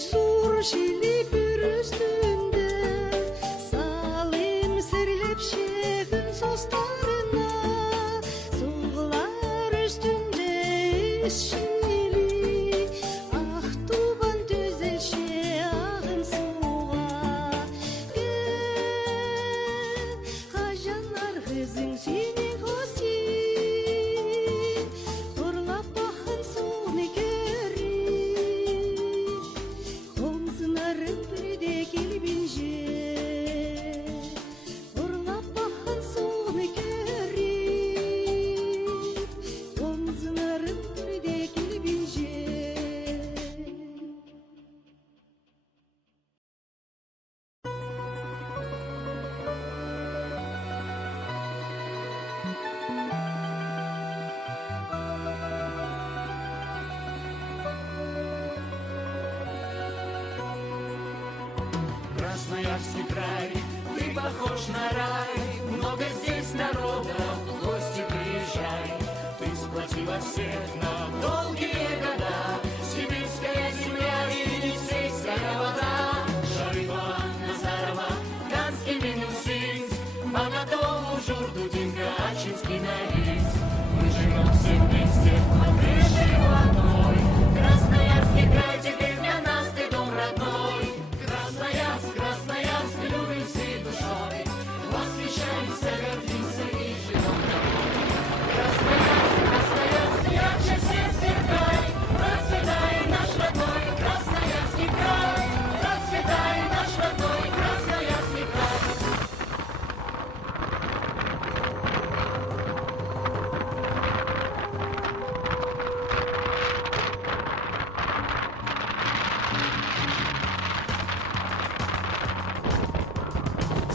Sur şili bir üstünde salim serilip şehrin soslarına sular üstünde şili ah tuban düzel şehrin suğa hajanlar hızın seni hosi turlap bakın suni Omzunların birde gelibince Urlap bakın sonu görüp Omzunların birde gelibince Красноярский край, ты похож на рай, много здесь народа, в гости приезжай. Ты сплотила всех на долгие года, сибирская земля и Енисейская вода. Шарыва, Назарова, Канский, Минусинск, Боготол, Ужур, Дудинка, Ачинский, Норильск. Мы живем все вместе под крышей одной. Красноярский край теперь для нас ты дом родной. Красноярск, Красноярск, любим всей душой, восхищаемся, гордимся и живем тобой. Красноярск, Красноярск, ярче всех сверкай, процветай наш родной Красноярский край, процветай наш родной Красноярский край.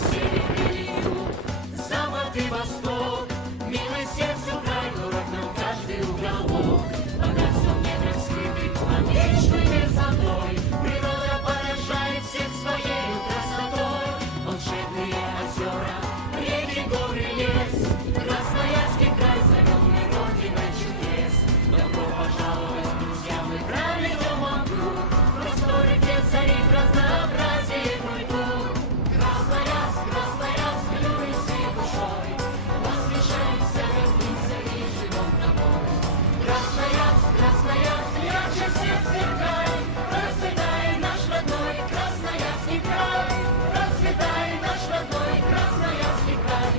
Север и юг, запад и восток, милый сердцу край, дорог нам каждый уголок. Богатством недрах скрытых, отличной красотой, природа поражает всех своей красотой. Волшебные озера, реки, горы, лес, Красноярский край, зовем мы родиной чудес. Добро пожаловать, друзья, мы проведем вам тур, просторы, где царит разнообразие культур. Красноярск, Красноярск, любим всей душой, восхищаемся, гордимся и живем тобой. Красноярск, Красноярск, ярче всех сверкай, процветай наш родной Красноярский край, процветай наш родной Красноярский край.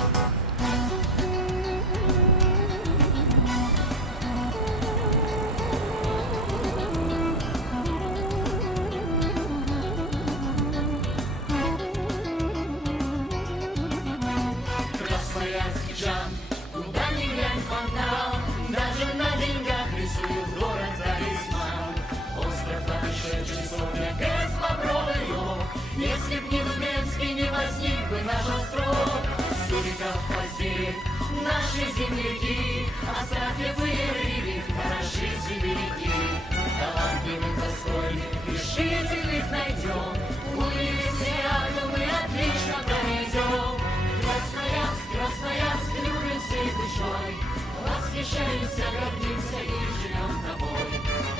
Красноярский джан, куда ни глянь фонтан, даже на деньгах рисует город талисман. Остров отошедший сотня ГЭС Бобровый Рог, если б не Дубенский, не возник бы наш остров. Суриков, Поздеев, наши земляки, Астафьев и Рыбик, хороши сибиряки. Талантливых, достойных, решительных найдем, универсиаду мы отлично проведем. Красноярск, Красноярск, любим всей душой, восхищаемся, гордимся и живем тобой.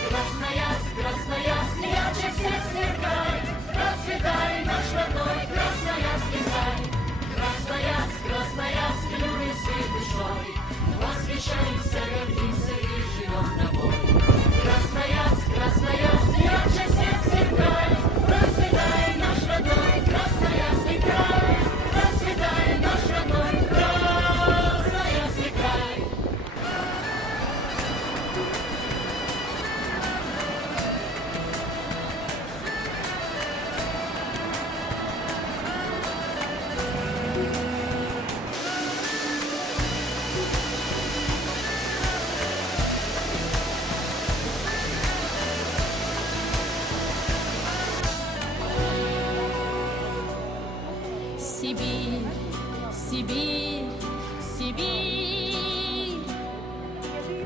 Красноярск, Красноярск, ярче всех сверкай, процветай наш родной Красноярский край. Красноярск, Красноярск, любим всей душой, восхищаемся, гордимся и живем тобой. Красноярск, Красноярск, ярче всех сверкай, процветай наш родной Красноярский край. Процветай наш родной Красноярский край. Сибирь, Сибирь, Сибирь,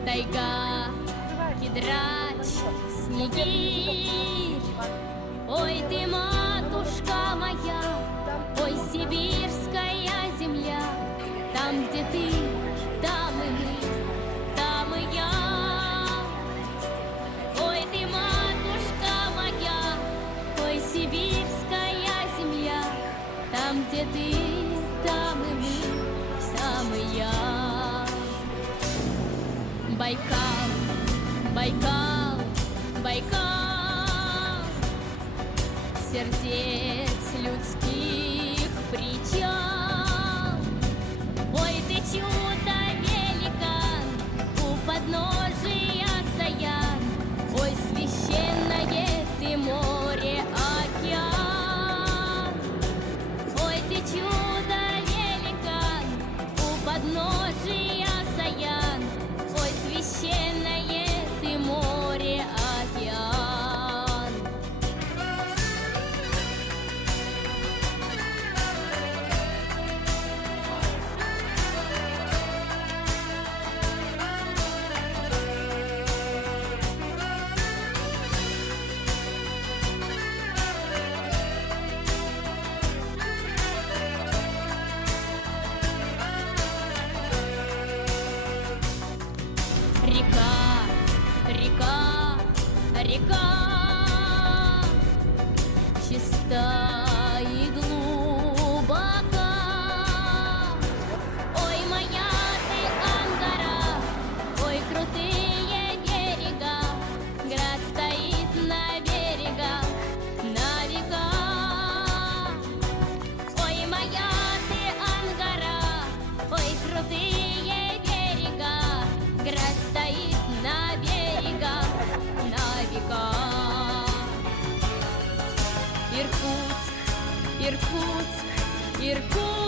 тайга, кедрач, снегирь. Ой, ты, матушка моя, ой, сибирская земля, там, где ты, там и мы, там и я. Ой, ты, матушка моя, сердец людских причал. Ой, ты чудо великан, у подножия стоян. Ой, священное ты море, океан. Ой, ты чудо великан, у подножия стоян. Ой, священное ты море, океан. Река, река, река, чиста и глубока. Ой, моя ты Ангара, ой, крутые берега. Град стоит на берегах, на века. Ой, моя ты Ангара, ой, крутые берега. Град стоит на берегах, на века. Иркутск, Иркутск, Иркутск.